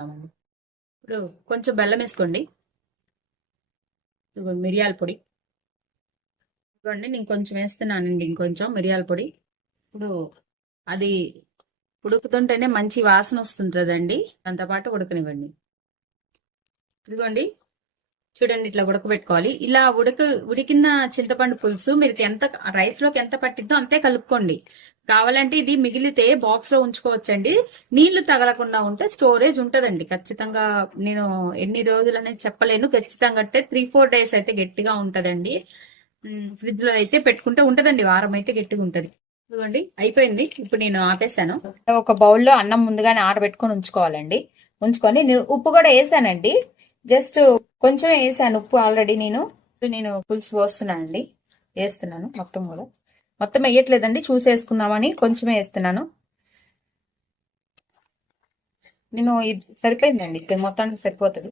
ఇప్పుడు కొంచెం బెల్లం వేసుకోండి. ఇదిగో మిరియాల పొడి ఇదిగోండి, నేను కొంచెం వేస్తున్నానండి, ఇంకొంచెం మిరియాల పొడి. ఇప్పుడు అది ఉడుకుతుంటేనే మంచి వాసన వస్తుంటుందండి. దాంతోపాటు ఉడకనివ్వండి. ఇదిగోండి, చూడండి, ఇట్లా ఉడకబెట్టుకోవాలి. ఇలా ఉడికిన చింతపండు పులుసు మీరు రైస్ లోకి ఎంత పట్టిద్దో అంతే కలుపుకోండి. కావాలంటే ఇది మిగిలితే బాక్స్ లో ఉంచుకోవచ్చండి. నీళ్లు తగలకుండా ఉంటే స్టోరేజ్ ఉంటదండి ఖచ్చితంగా. నేను ఎన్ని రోజులు అనేది చెప్పలేను, ఖచ్చితంగా అంటే 3-4 డేస్ అయితే గట్టిగా ఉంటదండి. ఫ్రిడ్జ్ లో అయితే పెట్టుకుంటే ఉంటదండి, వారం అయితే గట్టిగా ఉంటది. ఇదిగోండి, అయిపోయింది. ఇప్పుడు నేను ఆపేసాను. ఒక బౌల్లో అన్నం ముందుగానే ఆరబెట్టుకొని ఉంచుకోవాలండి. ఉంచుకొని నేను ఉప్పు కూడా వేసానండి. జస్ట్ కొంచెం వేసాను ఉప్పు ఆల్రెడీ. నేను పులుసు పోస్తున్నానండి, వేస్తున్నాను మొత్తం కూడా. మొత్తం వేయట్లేదండి, చూసేసుకుందామని కొంచెమే వేస్తున్నాను. నేను ఇది సరిపోయిందండి, మొత్తానికి సరిపోతుంది.